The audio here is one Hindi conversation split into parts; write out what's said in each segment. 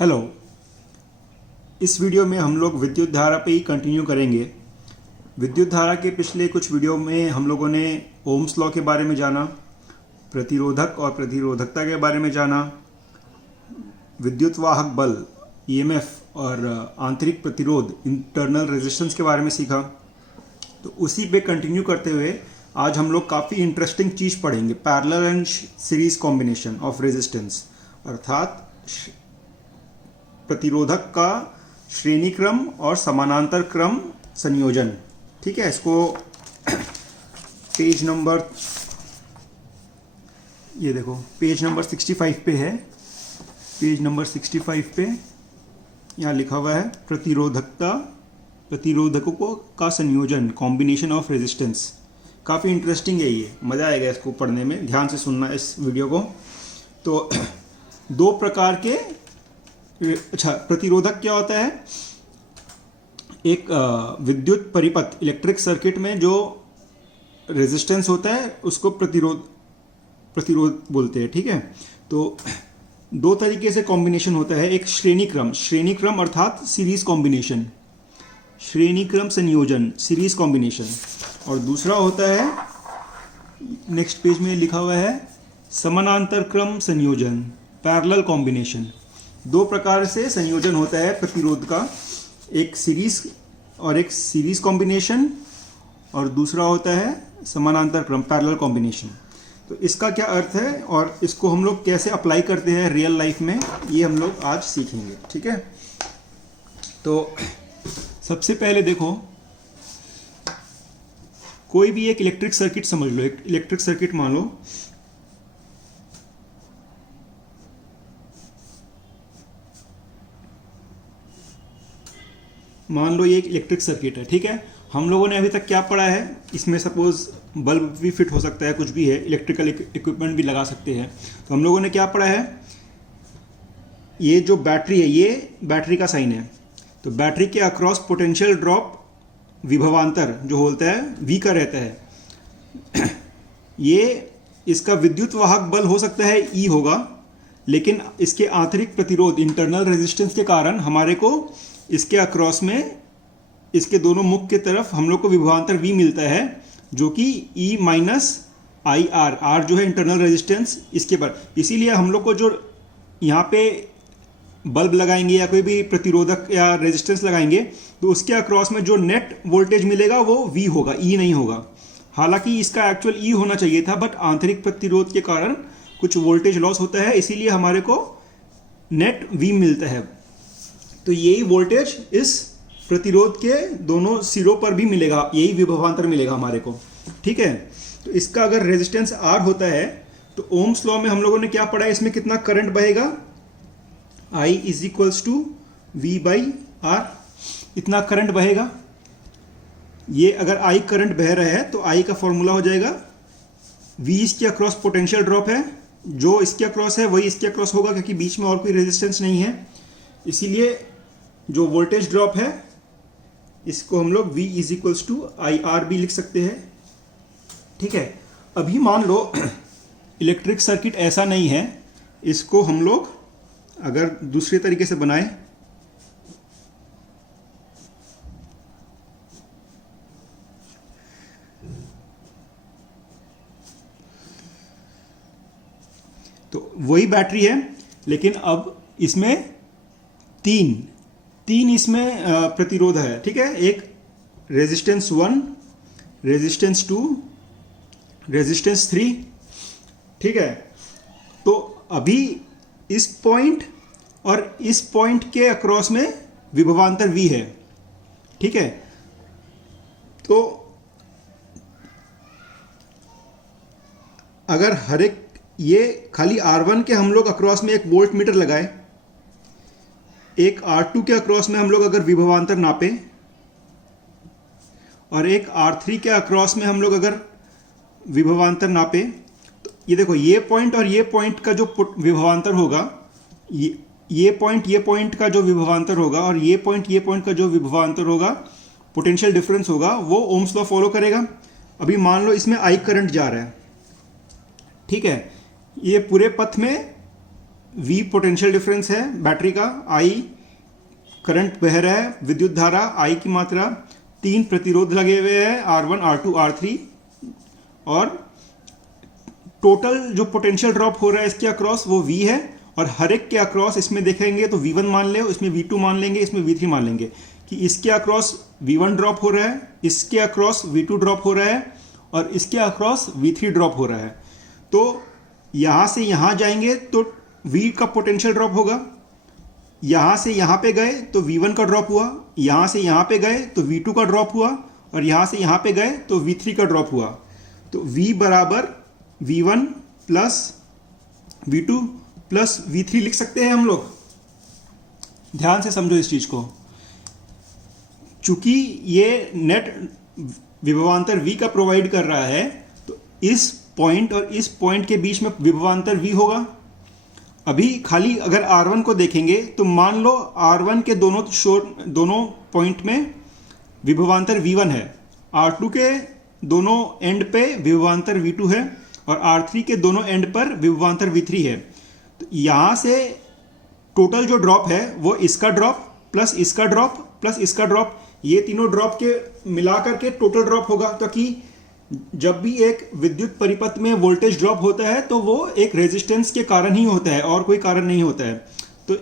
हेलो। इस वीडियो में हम लोग विद्युत धारा पे ही कंटिन्यू करेंगे। विद्युत धारा के पिछले कुछ वीडियो में हम लोगों ने ओम्स लॉ के बारे में जाना, प्रतिरोधक और प्रतिरोधकता के बारे में जाना, विद्युत वाहक बल ईएमएफ और आंतरिक प्रतिरोध इंटरनल रेजिस्टेंस के बारे में सीखा। तो उसी पे कंटिन्यू करते हुए आज हम लोग काफ़ी इंटरेस्टिंग चीज़ पढ़ेंगे, parallel and series combination of resistance, अर्थात प्रतिरोधक का श्रेणी क्रम और समानांतर क्रम संयोजन। ठीक है, इसको पेज नंबर, ये देखो पेज नंबर 65 पे है। पेज नंबर 65 पे यहाँ लिखा हुआ है प्रतिरोधकों का संयोजन, कॉम्बिनेशन ऑफ रेजिस्टेंस। काफ़ी इंटरेस्टिंग है, ये मज़ा आएगा इसको पढ़ने में। ध्यान से सुनना इस वीडियो को। तो दो प्रकार के, अच्छा, प्रतिरोधक क्या होता है? एक विद्युत परिपथ, इलेक्ट्रिक सर्किट में जो रेजिस्टेंस होता है उसको प्रतिरोध बोलते हैं। ठीक है, तो दो तरीके से कॉम्बिनेशन होता है। एक श्रेणी क्रम अर्थात सीरीज कॉम्बिनेशन, श्रेणी क्रम संयोजन, सीरीज कॉम्बिनेशन। और दूसरा होता है, नेक्स्ट पेज में लिखा हुआ है, समानांतर क्रम संयोजन, पैरेलल कॉम्बिनेशन। दो प्रकार से संयोजन होता है प्रतिरोध का, एक सीरीज कॉम्बिनेशन और दूसरा होता है समानांतर क्रम, पैरेलल कॉम्बिनेशन। तो इसका क्या अर्थ है और इसको हम लोग कैसे अप्लाई करते हैं रियल लाइफ में, ये हम लोग आज सीखेंगे। ठीक है, तो सबसे पहले देखो, कोई भी एक इलेक्ट्रिक सर्किट समझ लो। एक इलेक्ट्रिक सर्किट मान लो ये एक इलेक्ट्रिक सर्किट है। ठीक है, हम लोगों ने अभी तक क्या पढ़ा है? इसमें सपोज बल्ब भी फिट हो सकता है, कुछ भी है, इलेक्ट्रिकल इक्विपमेंट भी लगा सकते हैं। तो हम लोगों ने क्या पढ़ा है? ये जो बैटरी है, ये बैटरी का साइन है। तो बैटरी के अक्रॉस पोटेंशियल ड्रॉप, विभवांतर जो होता है V का रहता है। ये इसका विद्युत वाहक बल हो सकता है E होगा, लेकिन इसके आंतरिक प्रतिरोध, इंटरनल रेजिस्टेंस के कारण हमारे को इसके अक्रॉस में, इसके दोनों मुख की तरफ हम लोग को विभवांतर V मिलता है, जो कि E minus I R, R जो है इंटरनल रेजिस्टेंस इसके पर। इसीलिए हम लोग को जो यहाँ पे बल्ब लगाएंगे या कोई भी प्रतिरोधक या रेजिस्टेंस लगाएंगे, तो उसके अक्रॉस में जो नेट वोल्टेज मिलेगा वो V होगा, E नहीं होगा। हालांकि इसका एक्चुअल E होना चाहिए था, बट आंतरिक प्रतिरोध के कारण कुछ वोल्टेज लॉस होता है, इसीलिए हमारे को नेट V मिलता है। तो यही वोल्टेज इस प्रतिरोध के दोनों सिरों पर भी मिलेगा, यही विभवांतर मिलेगा हमारे को। ठीक है, तो इसका अगर रेजिस्टेंस R होता है, तो ओम्स लॉ में हम लोगों ने क्या पढ़ा है? इसमें कितना करंट बहेगा? I is equals to V by R, इतना करंट बहेगा। ये अगर I करंट बह रहा है तो I का फॉर्मूला हो जाएगा, V इसके अक्रॉस पोटेंशियल ड्रॉप है, जो इसके अक्रॉस है वही इसके अक्रॉस होगा, क्योंकि बीच में और कोई रेजिस्टेंस नहीं है। इसीलिए जो वोल्टेज ड्रॉप है इसको हम लोग V is equals to I R भी लिख सकते हैं। ठीक है, अभी मान लो इलेक्ट्रिक सर्किट ऐसा नहीं है, इसको हम लोग अगर दूसरे तरीके से बनाए, तो वही बैटरी है, लेकिन अब इसमें तीन इसमें प्रतिरोध है। ठीक है, एक रेजिस्टेंस 1, रेजिस्टेंस 2, रेजिस्टेंस 3। ठीक है, तो अभी इस पॉइंट और इस पॉइंट के अक्रॉस में विभवांतर V है। ठीक है, तो अगर हर एक, ये खाली R1 के हम लोग अक्रॉस में एक वोल्ट मीटर लगाए, एक R2 के अक्रॉस में हम लोग अगर विभवांतर नापे, और एक R3 के अक्रॉस में हम लोग अगर विभवांतर नापे, तो ये देखो, ये पॉइंट और ये पॉइंट का जो विभवांतर होगा, ये पॉइंट का जो विभवांतर होगा, और ये पॉइंट का जो विभवांतर होगा, पोटेंशियल डिफरेंस होगा, वो ओम्स लॉ फॉलो करेगा। अभी मान लो इसमें I करंट जा रहा है। ठीक है, ये पूरे पथ में V पोटेंशियल डिफरेंस है बैटरी का, I करंट बह रहा है, विद्युत धारा I की मात्रा, 3 प्रतिरोध लगे हुए हैं R1, R2, R3, और टोटल जो पोटेंशियल ड्रॉप हो रहा है इसके अक्रॉस वो V है, और हर एक के अक्रॉस इसमें देखेंगे तो V1 मान ले, इसमें V2 मान लेंगे, इसमें V3 मान लेंगे कि इसके अक्रॉस V1 ड्रॉप हो रहा है, इसके अक्रॉस V2 ड्रॉप हो रहा है, और इसके अक्रॉस V3 ड्रॉप हो रहा है। तो यहाँ से यहाँ जाएंगे तो V का पोटेंशियल ड्रॉप होगा, यहाँ से यहाँ पे गए तो V1 का ड्रॉप हुआ, यहाँ से यहाँ पे गए तो V2 का ड्रॉप हुआ, और यहाँ से यहाँ पे गए तो V3 का ड्रॉप हुआ। तो V बराबर V1 plus V2 plus V3 लिख सकते हैं हम लोग। ध्यान से समझो इस चीज़ को, चूंकि ये नेट विभवांतर V का प्रोवाइड कर रहा है तो इस पॉइंट और इस पॉइंट के बीच में विभवांतर V होगा। अभी खाली अगर R1 को देखेंगे तो मान लो R1 के दोनों पॉइंट में विभवांतर V1 है, R2 के दोनों एंड पे विभवांतर V2 है, और R3 के दोनों एंड पर विभवांतर V3 है। तो यहाँ से टोटल जो ड्रॉप है वो इसका ड्रॉप प्लस इसका ड्रॉप प्लस इसका ड्रॉप, ये तीनों ड्रॉप के मिलाकर के टोटल ड्रॉप होगा। ताकि जब भी एक विद्युत परिपथ में वोल्टेज ड्रॉप होता है तो वो एक रेजिस्टेंस के कारण ही होता है और कोई कारण नहीं होता है। तो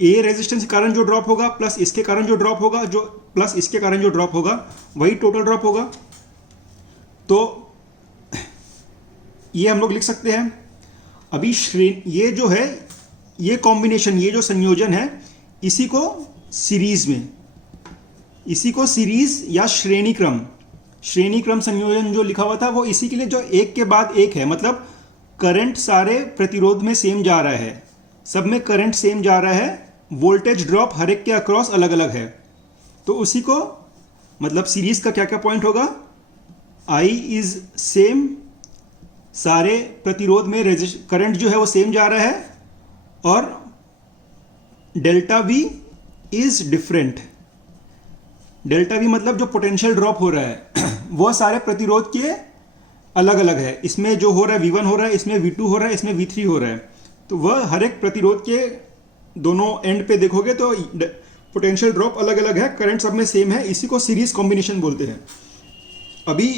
ए रेजिस्टेंस के कारण जो ड्रॉप होगा प्लस इसके कारण जो ड्रॉप होगा, जो प्लस इसके कारण जो ड्रॉप होगा, वही टोटल ड्रॉप होगा। तो ये हम लोग लिख सकते हैं। अभी ये जो है, ये कॉम्बिनेशन, ये जो संयोजन है, इसी को सीरीज या श्रेणी क्रम संयोजन जो लिखा हुआ था वो इसी के लिए, जो एक के बाद एक है। मतलब करंट सारे प्रतिरोध में सेम जा रहा है, सब में करंट सेम जा रहा है, वोल्टेज ड्रॉप हर एक के अक्रॉस अलग अलग है। तो उसी को मतलब सीरीज का क्या क्या पॉइंट होगा, I इज सेम, सारे प्रतिरोध में करंट जो है वो सेम जा रहा है, और delta V is different. Delta V मतलब जो पोटेंशियल ड्रॉप हो रहा है वो सारे प्रतिरोध के अलग अलग है। इसमें जो हो रहा है V1 हो रहा है, इसमें V2 हो रहा है, इसमें V3 हो रहा है। तो वह हर एक प्रतिरोध के दोनों एंड पे देखोगे तो पोटेंशियल ड्रॉप अलग अलग है, करंट सब में सेम है। इसी को सीरीज कॉम्बिनेशन बोलते हैं। अभी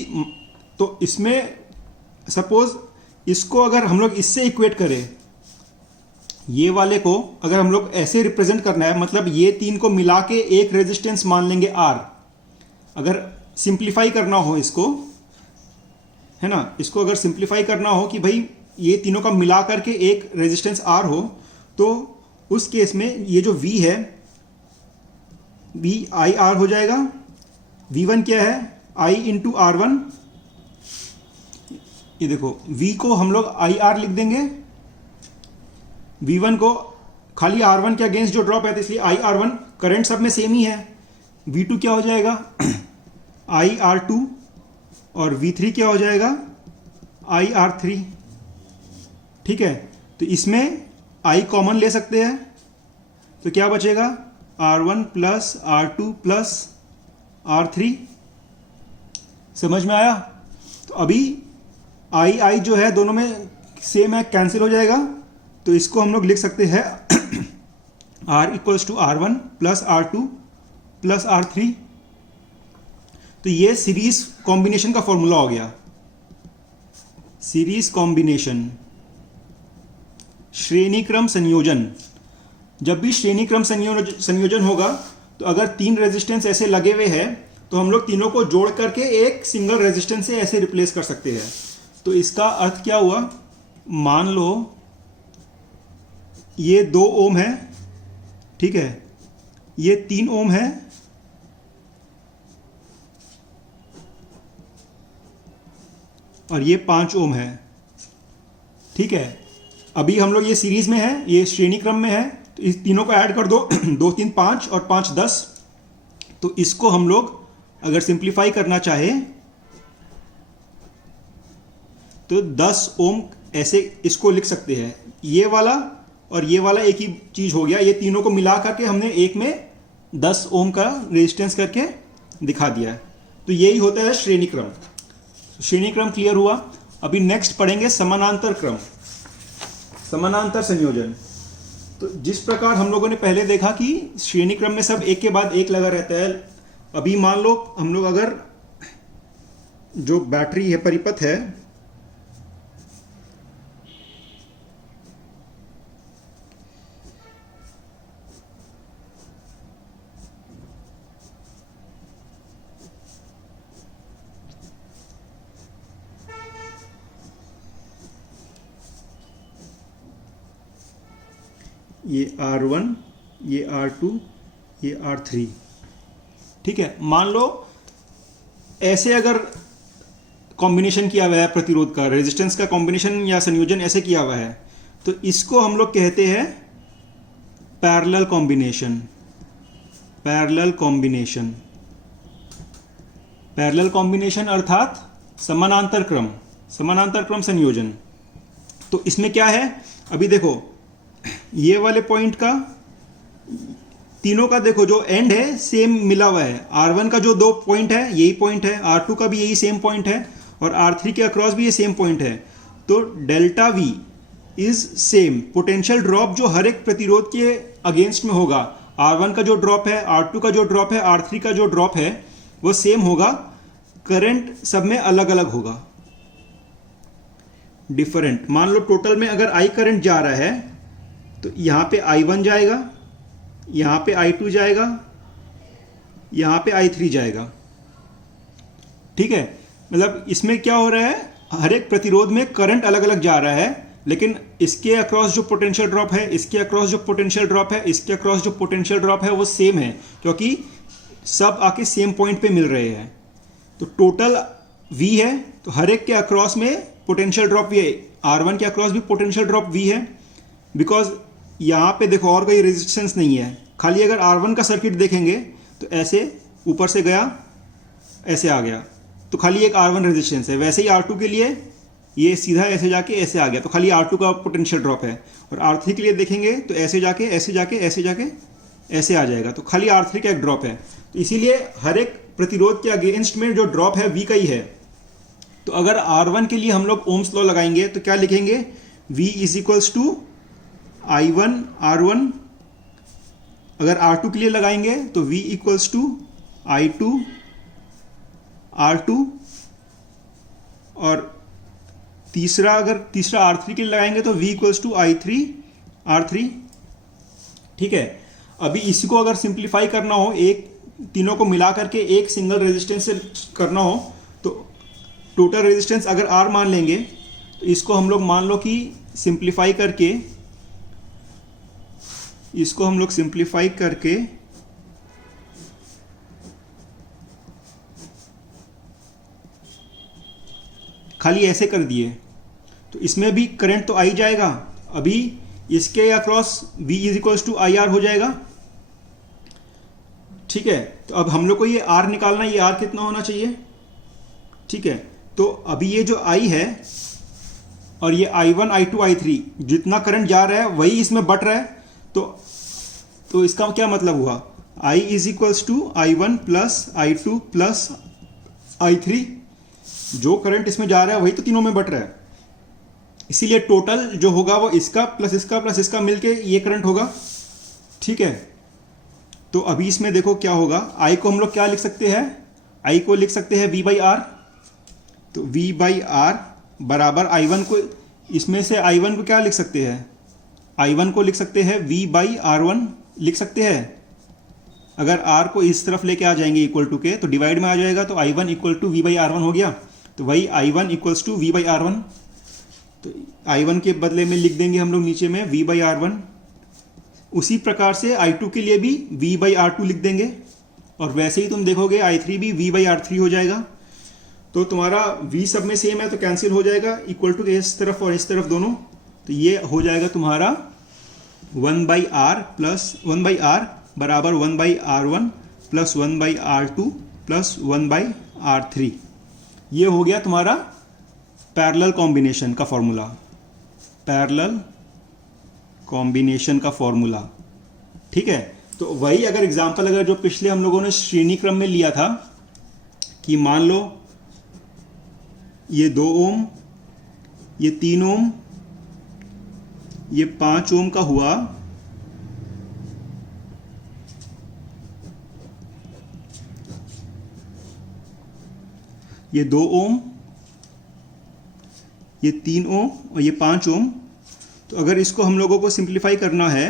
तो इसमें सपोज इसको अगर हम लोग इससे इक्वेट करें, ये वाले को अगर हम लोग ऐसे रिप्रेजेंट करना है, मतलब ये तीन को मिला के एक रेजिस्टेंस मान लेंगे R। अगर सिंप्लीफाई करना हो इसको, है ना, इसको अगर सिंप्लीफाई करना हो कि भाई ये तीनों का मिला करके एक रेजिस्टेंस R हो, तो उस केस में ये जो V है, V IR हो जाएगा। V1 क्या है, I इंटू R1। ये देखो V को हम लोग IR लिख देंगे, V1 को खाली R1 के अगेंस्ट जो ड्रॉप है तो इसलिए IR1, करंट सब में सेम ही है। V2 क्या हो जाएगा, IR2, और V3 क्या हो जाएगा, IR3। ठीक है, तो इसमें I कॉमन ले सकते हैं, तो क्या बचेगा, R1 plus R2 plus R3। समझ में आया? तो अभी I जो है दोनों में सेम है, कैंसिल हो जाएगा। तो इसको हम लोग लिख सकते हैं R equals to R1 plus R2 plus R3। तो ये सीरीज कॉम्बिनेशन का फॉर्मूला हो गया। सीरीज कॉम्बिनेशन, श्रेणी क्रम संयोजन। जब भी श्रेणी क्रम संयोजन होगा तो अगर तीन रेजिस्टेंस ऐसे लगे हुए हैं तो हम लोग तीनों को जोड़ करके एक सिंगल रेजिस्टेंस से ऐसे रिप्लेस कर सकते हैं। तो इसका अर्थ क्या हुआ, मान लो ये 2 ओम है, ठीक है, ये 3 ओम है, और ये 5 ओम है। ठीक है, अभी हम लोग ये सीरीज में है, ये श्रेणी क्रम में है, तो इस तीनों को ऐड कर दो 2 3 5 और 5 10। तो इसको हम लोग अगर सिंप्लीफाई करना चाहे तो 10 ओम ऐसे इसको लिख सकते हैं। ये वाला और ये वाला एक ही चीज हो गया, ये तीनों को मिला करके हमने एक में 10 ओम का रेजिस्टेंस करके दिखा दिया है। तो यही होता है श्रेणी क्रम। श्रेणी क्रम क्लियर हुआ। अभी नेक्स्ट पढ़ेंगे समानांतर क्रम, समानांतर संयोजन। तो जिस प्रकार हम लोगों ने पहले देखा कि श्रेणी क्रम में सब एक के बाद एक लगा रहता है, अभी मान लो हम लोग अगर जो बैटरी है परिपथ है ये R1, ये R2, ये R3, ठीक है। मान लो ऐसे अगर कॉम्बिनेशन किया हुआ है प्रतिरोध का, रेजिस्टेंस का कॉम्बिनेशन या संयोजन ऐसे किया हुआ है, तो इसको हम लोग कहते हैं parallel combination. Parallel combination, parallel combination अर्थात समानांतर क्रम, समानांतर क्रम संयोजन। तो इसमें क्या है, अभी देखो ये वाले पॉइंट का, तीनों का देखो जो एंड है सेम मिला हुआ है। R1 का जो दो पॉइंट है यही पॉइंट है, R2 का भी यही सेम पॉइंट है, और R3 के अक्रॉस भी ये सेम पॉइंट है। तो delta V is same. Potential drop जो हर एक प्रतिरोध के अगेंस्ट में होगा, R1 का जो ड्रॉप है, R2 का जो ड्रॉप है, R3 का जो ड्रॉप है, वो सेम होगा। करंट सब में अलग अलग होगा, डिफरेंट। मान लो टोटल में अगर I करंट जा रहा है तो यहाँ पे I1 जाएगा, यहाँ पे I2 जाएगा, यहाँ पे I3 जाएगा, ठीक है। मतलब इसमें क्या हो रहा है, हर एक प्रतिरोध में करंट अलग अलग जा रहा है, लेकिन इसके अक्रॉस जो पोटेंशियल ड्रॉप है, इसके अक्रॉस जो पोटेंशियल ड्रॉप है, इसके अक्रॉस जो पोटेंशियल ड्रॉप है वो सेम है, क्योंकि सब आके सेम पॉइंट पे मिल रहे हैं। तो टोटल V है, तो हर एक के अक्रॉस में पोटेंशियल ड्रॉप V है। R1 के अक्रॉस भी पोटेंशियल ड्रॉप V है, बिकॉज यहाँ पे देखो और कोई रेजिस्टेंस नहीं है। खाली अगर R1 का सर्किट देखेंगे तो ऐसे ऊपर से गया, ऐसे आ गया, तो खाली एक R1 रेजिस्टेंस है। वैसे ही R2 के लिए ये सीधा ऐसे जाके ऐसे आ गया, तो खाली R2 का पोटेंशियल ड्रॉप है। और R3 के लिए देखेंगे तो ऐसे जाके ऐसे जाके ऐसे जाके ऐसे आ जाएगा, तो खाली R3 का एक ड्रॉप है। तो इसीलिए हर एक प्रतिरोध के अगेंस्ट में जो ड्रॉप है V का ही है। तो अगर R1 के लिए हम लोग ओम्स लॉ लगाएंगे तो क्या लिखेंगे, V is equals to I1 R1। अगर R2 के लिए लगाएंगे तो V equals to I2 R2, और अगर तीसरा R3 के लिए लगाएंगे तो V equals to I3 R3, ठीक है। अभी इसी को अगर सिंप्लीफाई करना हो, एक तीनों को मिला करके एक सिंगल रेजिस्टेंस से करना हो, तो टोटल रेजिस्टेंस अगर R मान लेंगे तो इसको हम लोग मान लो कि सिंप्लीफाई करके खाली ऐसे कर दिए, तो इसमें भी करंट तो आ ही जाएगा। अभी इसके across V is equals to I R हो जाएगा, ठीक है। तो अब हम लोग को ये R निकालना है, ये R कितना होना चाहिए, ठीक है। तो अभी ये जो I है और ये I1 I2 I3 जितना करंट जा रहा है वही इसमें बट रहा है, तो इसका क्या मतलब हुआ, I is equals to I1 plus I2 plus I3। जो करंट इसमें जा रहा है वही तो तीनों में बट रहा है, इसीलिए टोटल जो होगा वो इसका प्लस इसका मिलके ये करंट होगा, ठीक है। तो अभी इसमें देखो क्या होगा, I को हम लोग क्या लिख सकते हैं, I को लिख सकते हैं V बाई आर। तो V बाई आर बराबर I1 को, इसमें से I1 को क्या लिख सकते हैं, I1 को लिख सकते हैं V बाई R1 लिख सकते हैं। अगर R को इस तरफ लेके आ जाएंगे इक्वल टू के, तो डिवाइड में आ जाएगा, तो I1 equal to V by R1 हो गया। तो वही I1 equals to V by R1, तो I1 के बदले में लिख देंगे हम लोग नीचे में V बाई R1। उसी प्रकार से I2 के लिए भी V बाई R2 लिख देंगे, और वैसे ही तुम देखोगे I3 भी V बाई R3 हो जाएगा। तो तुम्हारा V सब में सेम है तो कैंसिल हो जाएगा, इक्वल टू इस तरफ और इस तरफ दोनों, तो ये हो जाएगा तुम्हारा 1 by R plus 1 by R बराबर 1 by R1 plus 1 by R2 plus 1 by R3। ये हो गया तुम्हारा पैरेलल कॉम्बिनेशन का फॉर्मूला, पैरेलल कॉम्बिनेशन का फॉर्मूला, ठीक है। तो वही अगर एग्जांपल अगर जो पिछले हम लोगों ने श्रेणी क्रम में लिया था कि मान लो ये 2 ओम, ये 3 ओम, ये 5 ओम का हुआ, ये 2 ओम, ये 3 ओम और ये 5 ओम। तो अगर इसको हम लोगों को सिंप्लीफाई करना है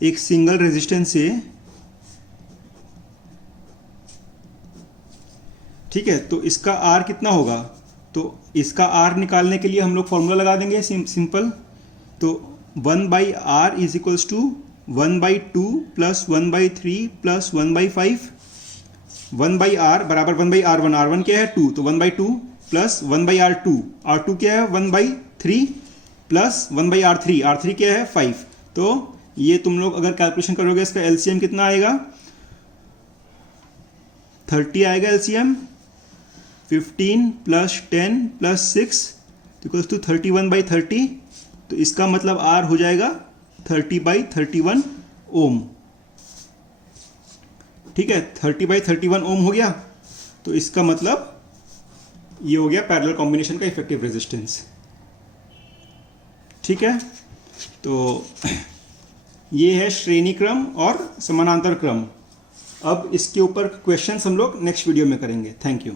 एक सिंगल रेजिस्टेंस से, ठीक है, तो इसका आर कितना होगा? तो इसका आर निकालने के लिए हम लोग फॉर्मूला लगा देंगे सिंपल। तो 1/r is equals to 1/2 plus 1/3 plus 1/5। 1/r बराबर 1/r1, r1 क्या है 2, तो 1/2 प्लस 1/r2, r2 क्या है 1/3 प्लस 1/r3, r3 क्या है 5। तो ये तुम लोग अगर कैलकुलेशन करोगे इसका एलसीएम कितना आएगा? 30 आएगा LCM. 15 plus 10 plus 6 equals to 31/30। तो इसका मतलब आर हो जाएगा 30/31 ओम। ठीक है, 30/31 ओम हो गया। तो इसका मतलब ये हो गया पैरेलल कॉम्बिनेशन का इफेक्टिव रेजिस्टेंस। ठीक है, तो ये है श्रेणी क्रम और समानांतर क्रम। अब इसके ऊपर क्वेश्चंस हम लोग नेक्स्ट वीडियो में करेंगे। Thank you.